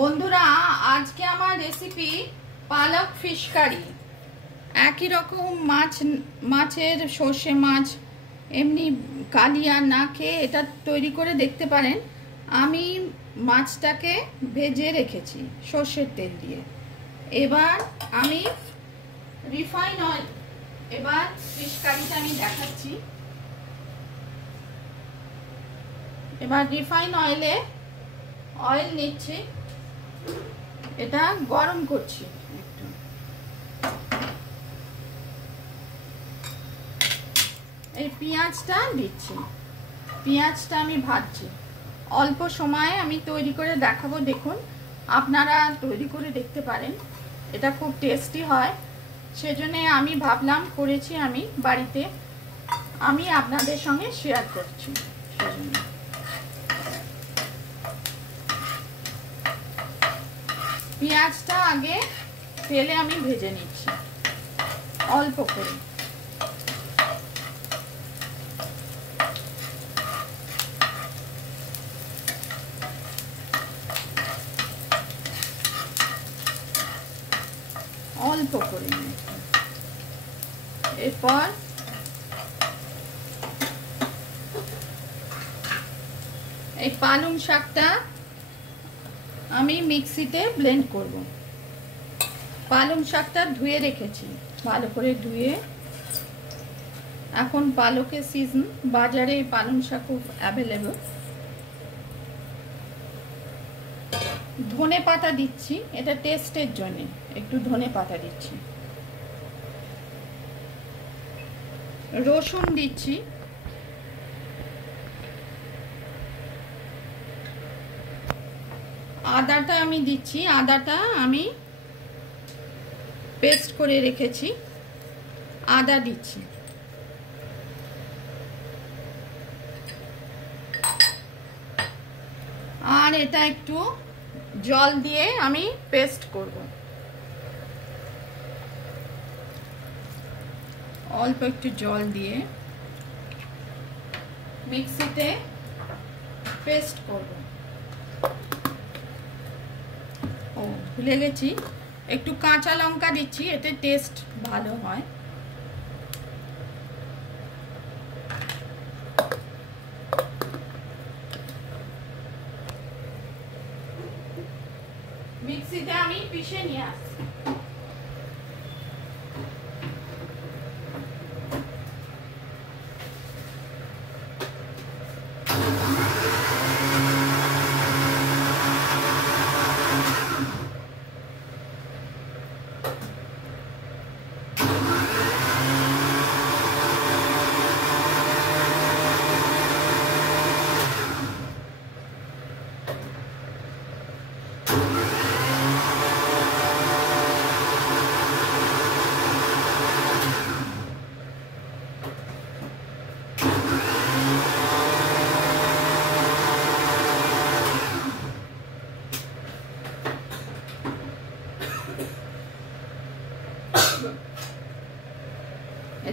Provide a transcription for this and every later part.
বন্ধুরা, আজকে আমার রেসিপি পালক ফিশ কারি। একই রকম মাছের সর্ষে মাছ এমনি কালিয়া না খেয়ে এটা তৈরি করে দেখতে পারেন। আমি মাছটাকে ভেজে রেখেছি সর্ষের তেল দিয়ে। এবার আমি রিফাইন অয়েল, এবার ফিশ কারিটা আমি দেখাচ্ছি। এবার রিফাইন অয়েলে অয়েল নিচ্ছি, এটা গরম করছি একটু। এই পেঁয়াজটা দিচ্ছি, পেঁয়াজটা আমি ভাজছি। অল্প সময়ে আমি তৈরি করে দেখাবো, দেখুন আপনারা তৈরি করে দেখতে পারেন, এটা খুব টেস্টি হয়। সেজন্য আমি ভাবলাম, করেছি আমি বাড়িতে, আমি আপনাদের সঙ্গে শেয়ার করছি। সেজন্য পেঁয়াজটা আগে তেলে আমি ভেজে নিচ্ছি অল্প করে। অল্প করে এরপর এই পালং শাকটা আমি মিক্সিতে ব্লেন্ড করব। পালং শাকটা ধুয়ে রেখেছি, ভালো করে ধুয়ে। এখন পালকের সিজন, বাজারে পালং শাক খুব অ্যাভেলেবল। ধনে পাতা দিচ্ছি, এটা টেস্টের জন্য একটু ধনে পাতা দিচ্ছি। রসুন দিচ্ছি, আদাটা আমি দিচ্ছি, আদাটা আমি পেস্ট করে রেখেছি, আদা দিচ্ছি। আর এটা একটু জল দিয়ে আমি পেস্ট করব, অল্প একটু জল দিয়ে মিক্সিতে পেস্ট করব। ও ভুলে গেছি, একটু কাঁচা লঙ্কা দিচ্ছি, এতে টেস্ট ভালো হয়। মিক্সিতে আমি পিষে নিয়ে আসছি।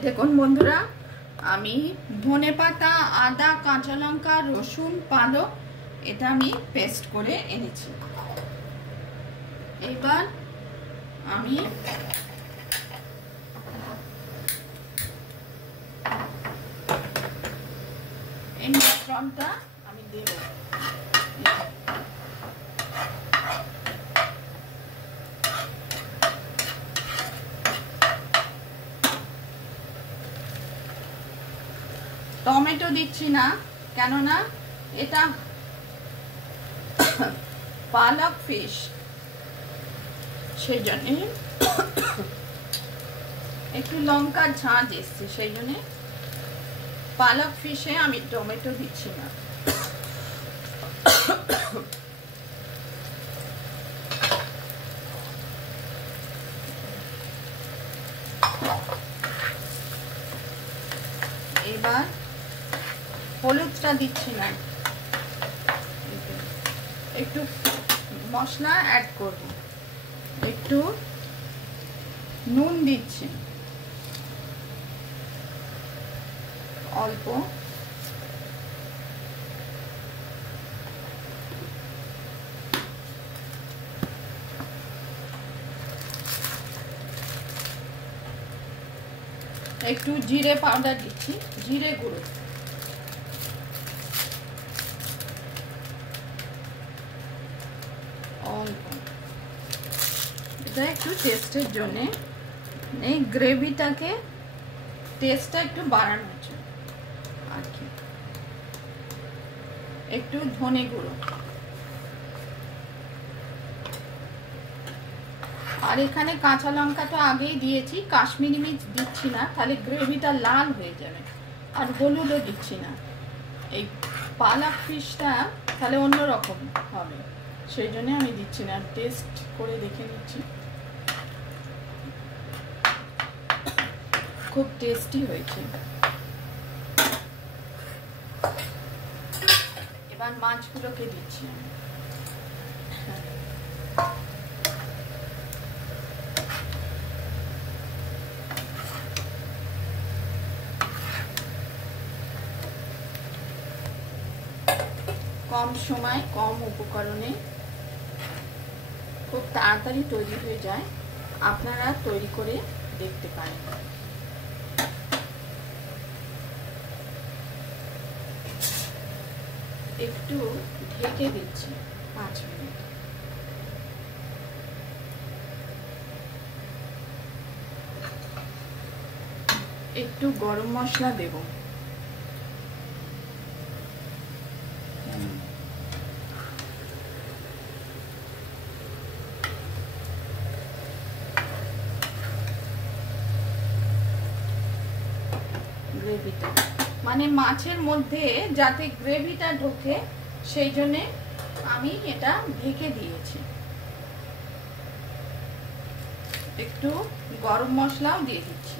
দেখুন বন্ধুরা, আমি ধনেপাতা, আদা, কাঁচা লঙ্কা, রসুন, পালক এটা আমি পেস্ট করে এনেছি। এবার আমি এই মিশ্রণটা আমি দেব। টমেটো দিচ্ছি না, কেননা এটা পালক ফিশ, সেই জন্য একটু লঙ্কার ঝাঁঝ এসছে, সেই জন্য পালক ফিশে আমি টমেটো দিচ্ছি না। এবার হলুদটা দিচ্ছি না, একটু মশলা অ্যাড করব। একটু নুন দিচ্ছি অল্প, একটু জিরে পাউডার দিচ্ছি, জিরে গুঁড়ো। এটা একটু টেস্টের জন্য, এই গ্রেভিটাকে টেস্টটা একটু বাড়ানোর জন্য আর কি। একটু ধনে গুঁড়ো, আর এখানে কাঁচা লঙ্কা তো আগেই দিয়েছি, কাশ্মীরি মির্চ দিচ্ছি না, তাহলে গ্রেভিটা লাল হয়ে যাবে। আর হলুদও দিচ্ছি না, এই পালক ফিশটা তাহলে অন্যরকম হবে, সেই জন্য আমি দিচ্ছি না। টেস্ট করে দেখে নিচ্ছি, খুব টেস্টি হয়েছে। এবার মাছগুলোকে দিচ্ছি আমি। কম সময় কম উপকরণে খুব তাড়াতাড়ি তৈরি হয়ে যায়, আপনারা তৈরি করে দেখতে পারেন। একটু ঢেকে দিচ্ছি 5 মিনিট। একটু গরম মশলা দেব, গ্রেভিটা মানে মাছের মধ্যে যাতে গ্রেভিটা ঢোকে, সেই জন্য আমি এটা ঢেকে দিয়েছি। একটু গরম মশলাও দিয়ে দিচ্ছি,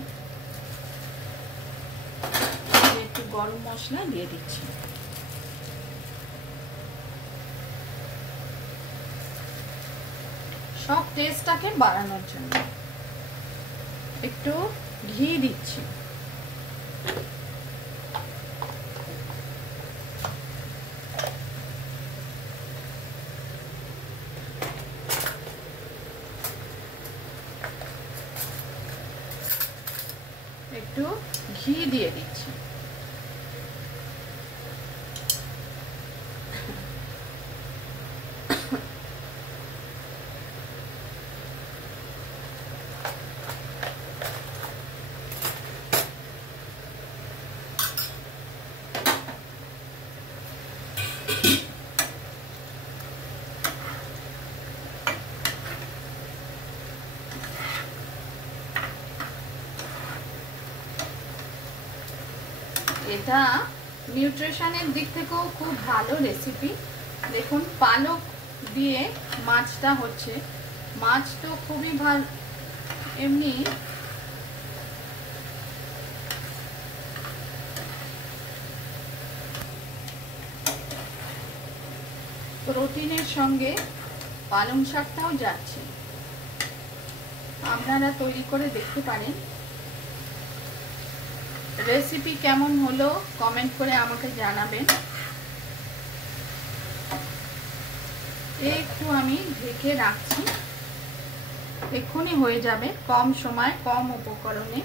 একটু গরম মশলা দিয়ে দিচ্ছি। সব টেস্টটাকে বাড়ানোর জন্য একটু ঘি দিচ্ছি। একটু ঘি দিয়ে দিচ্ছি। এটা নিউট্রিশনের দিক থেকেও খুব ভালো রেসিপি। দেখুন পালক দিয়ে মাছটা হচ্ছে, মাছ তো খুবই ভালো, এমনি প্রোটিনের সঙ্গে পালং শাকটাও যাচ্ছে। আপনারা তৈরি করে দেখতে পারেন। রেসিপি কেমন হলো কমেন্ট করে আমাকে জানাবেন। একটু আমি ঢেকে রাখছি, এক্ষুনি হয়ে যাবে, কম সময় কম উপকরণে।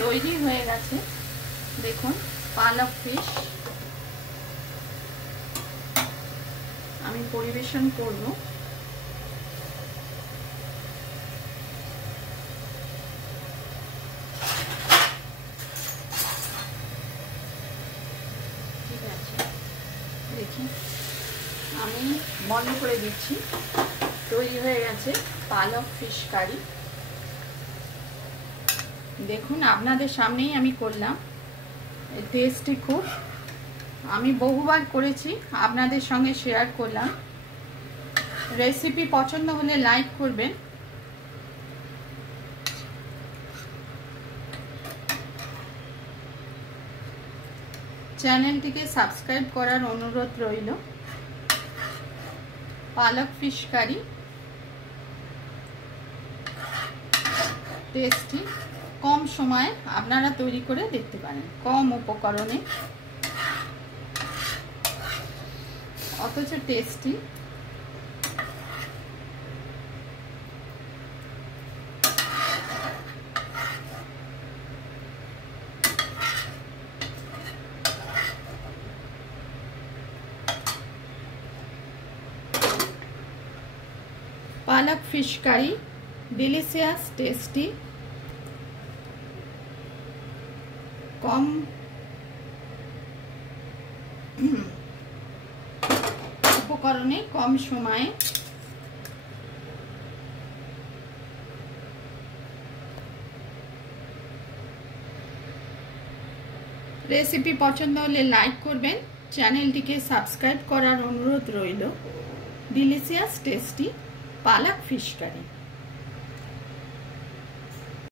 তৈরি হয়ে গেছে, দেখুন পালক ফিশ। আমি পরিবেশন করব। ঠিক আছে, দেখি আমি বন্ধ করে দিচ্ছি। তৈরি হয়ে গেছে পালক ফিশ কারি। দেখুন আপনাদের সামনেই আমি করলাম, টেস্টি খুব। আমি বহুবার করেছি, আপনাদের সঙ্গে শেয়ার করলাম। রেসিপি পছন্দ হলে লাইক করবেন। চ্যানেলটিকে সাবস্ক্রাইব করার অনুরোধ রইল। পালক ফিশ কারি টেস্টি, কম সময়ে আপনারা তৈরি করে দেখতে পারেন, কম উপকরণে অথচ টেস্টি। पालक फिश करी, डिलिशियस टेस्टी, कम उपकरणे कम समय रेसिपि पसंद होले लाइक करबेन, चैनलটিকে सबस्क्राइब करार अनुरोध रइल। डिलिशियस टेस्टी पालक फिश करी।